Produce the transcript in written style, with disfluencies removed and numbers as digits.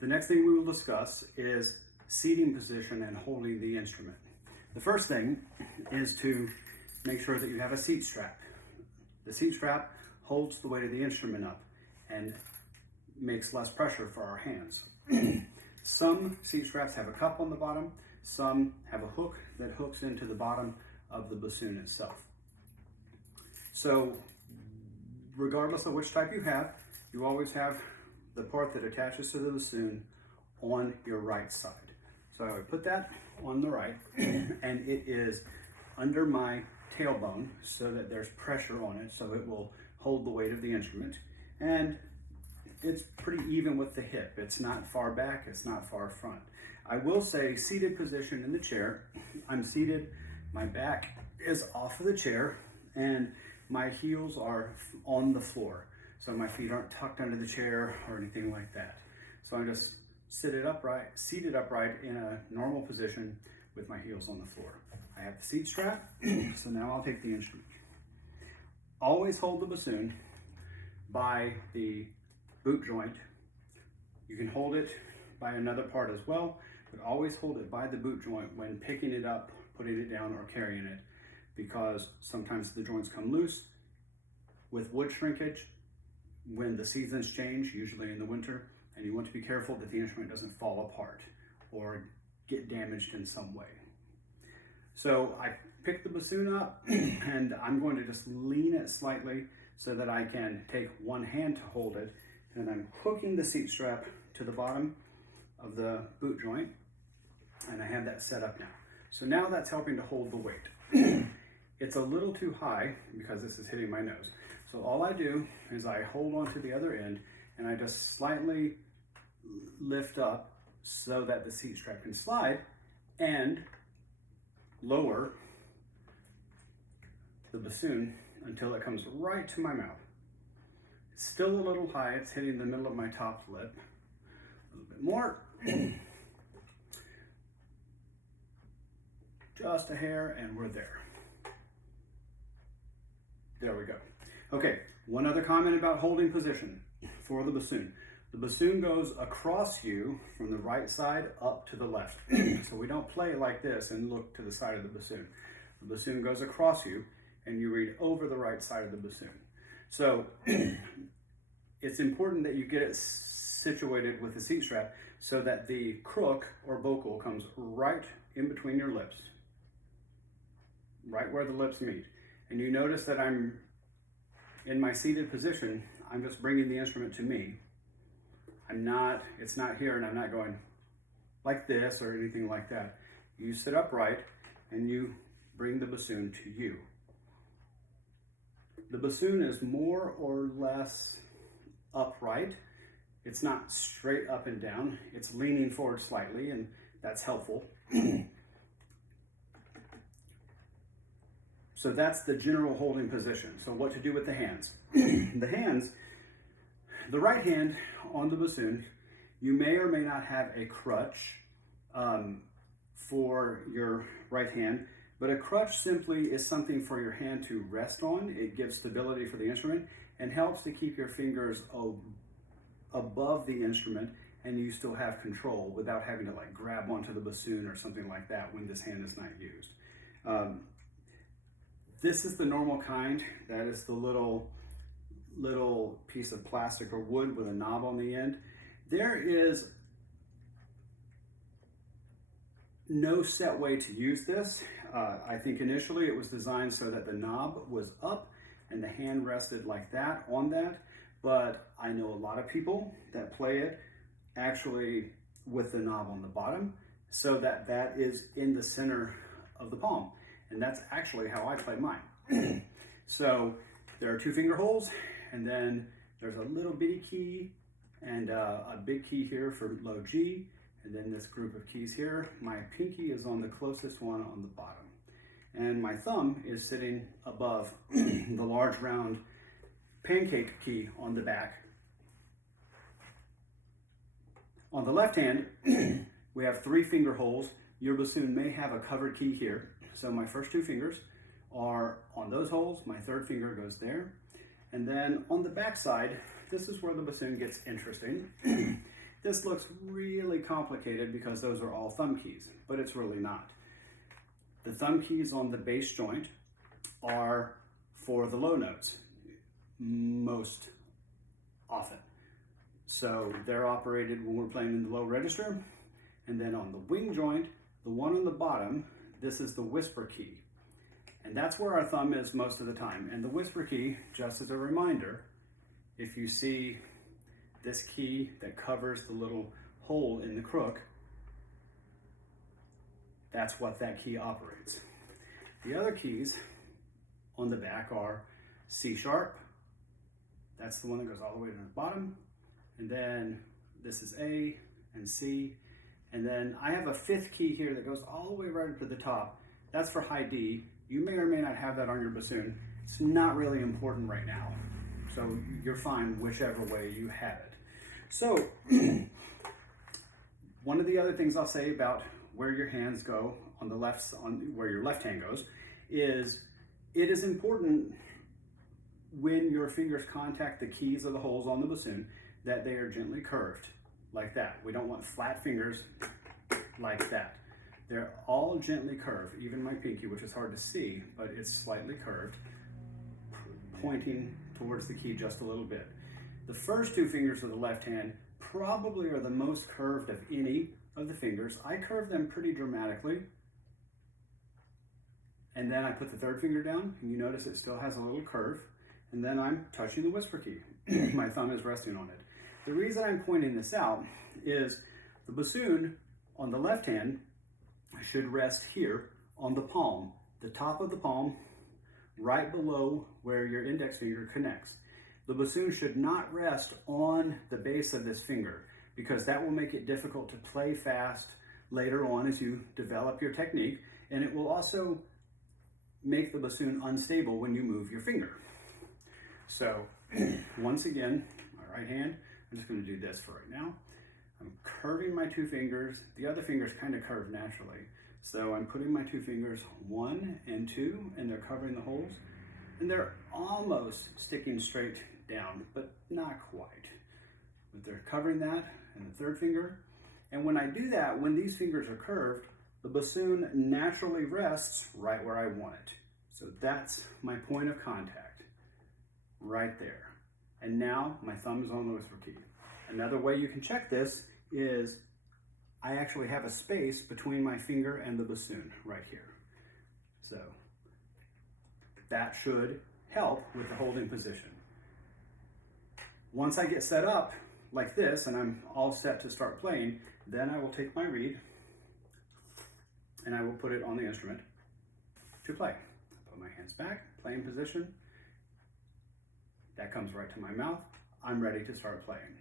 The next thing we will discuss is seating position and holding the instrument. The first thing is to make sure that you have a seat strap. The seat strap holds the weight of the instrument up and makes less pressure for our hands. Some seat straps have a cup on the bottom, some have a hook that hooks into the bottom of the bassoon itself. So regardless of which type you have, you always have the part that attaches to the bassoon on your right side. So I would put that on the right, and it is under my tailbone so that there's pressure on it, so it will hold the weight of the instrument. And it's pretty even with the hip. It's not far back, it's not far front. I will say seated position in the chair. I'm seated, my back is off of the chair, and my heels are on the floor. So my feet aren't tucked under the chair or anything like that. So I'm just seated upright in a normal position with my heels on the floor. I have the seat strap, so now I'll take the instrument. Always hold the bassoon by the boot joint. You can hold it by another part as well, but always hold it by the boot joint when picking it up, putting it down, or carrying it, because sometimes the joints come loose. With wood shrinkage, when the seasons change, usually in the winter, and you want to be careful that the instrument doesn't fall apart or get damaged in some way. So I pick the bassoon up and I'm going to just lean it slightly so that I can take one hand to hold it, and I'm hooking the seat strap to the bottom of the boot joint, and I have that set up now. So now that's helping to hold the weight. It's a little too high because this is hitting my nose. So all I do is I hold on to the other end and I just slightly lift up so that the seat strap can slide, and lower the bassoon until it comes right to my mouth. It's still a little high, it's hitting the middle of my top lip. A little bit more. Just a hair, and we're there. There we go. Okay, one other comment about holding position for the bassoon. The bassoon goes across you from the right side up to the left. So we don't play like this and look to the side of the bassoon. The bassoon goes across you and you read over the right side of the bassoon. So it's important that you get it situated with the seat strap so that the crook or vocal comes right in between your lips, right where the lips meet. And you notice that I'm in my seated position, I'm just bringing the instrument to me. It's not here, and I'm not going like this or anything like that. You sit upright and you bring the bassoon to you. The bassoon is more or less upright. It's not straight up and down. It's leaning forward slightly, and that's helpful. So that's the general holding position. So what to do with the hands? The right hand on the bassoon, you may or may not have a crutch for your right hand, but a crutch simply is something for your hand to rest on. It gives stability for the instrument and helps to keep your fingers above the instrument, and you still have control without having to like grab onto the bassoon or something like that when this hand is not used. This is the normal kind. That is the little piece of plastic or wood with a knob on the end. There is no set way to use this. I think initially it was designed so that the knob was up and the hand rested like that on that, but I know a lot of people that play it actually with the knob on the bottom so that that is in the center of the palm. And that's actually how I play mine. So there are 2 finger holes, and then there's a little bitty key and a big key here for low G, and then this group of keys here. My pinky is on the closest one on the bottom, and my thumb is sitting above the large round pancake key on the back. On the left hand, we have 3 finger holes. Your bassoon may have a covered key here. So my first 2 fingers are on those holes. My 3rd finger goes there. And then on the back side, this is where the bassoon gets interesting. This looks really complicated because those are all thumb keys, but it's really not. The thumb keys on the bass joint are for the low notes most often. So they're operated when we're playing in the low register. And then on the wing joint, the one on the bottom, this is the whisper key. And that's where our thumb is most of the time. And the whisper key, just as a reminder, if you see this key that covers the little hole in the crook, that's what that key operates. The other keys on the back are C sharp. That's the one that goes all the way to the bottom. And then this is A and C. And then I have a fifth key here that goes all the way right up to the top. That's for high D. You may or may not have that on your bassoon. It's not really important right now. So you're fine whichever way you have it. So one of the other things I'll say about where your hands go on the left, where your left hand goes, is it is important when your fingers contact the keys of the holes on the bassoon that they are gently curved like that. We don't want flat fingers like that. They're all gently curved, even my pinky, which is hard to see, but it's slightly curved, pointing towards the key just a little bit. The first two fingers of the left hand probably are the most curved of any of the fingers. I curve them pretty dramatically. And then I put the third finger down, and you notice it still has a little curve. And then I'm touching the whisper key. My thumb is resting on it. The reason I'm pointing this out is the bassoon on the left hand should rest here on the palm, the top of the palm, right below where your index finger connects. The bassoon should not rest on the base of this finger because that will make it difficult to play fast later on as you develop your technique, and it will also make the bassoon unstable when you move your finger. So once again, my right hand, I'm just going to do this for right now. I'm curving my two fingers. The other fingers kind of curve naturally. So I'm putting my two fingers 1 and 2, and they're covering the holes. And they're almost sticking straight down, but not quite. But they're covering that, and the third finger. And when I do that, when these fingers are curved, the bassoon naturally rests right where I want it. So that's my point of contact, right there. And now my thumb is on the whisper key. Another way you can check this is I actually have a space between my finger and the bassoon right here. So that should help with the holding position. Once I get set up like this and I'm all set to start playing, then I will take my reed and I will put it on the instrument to play. Put my hands back, playing position. That comes right to my mouth. I'm ready to start playing.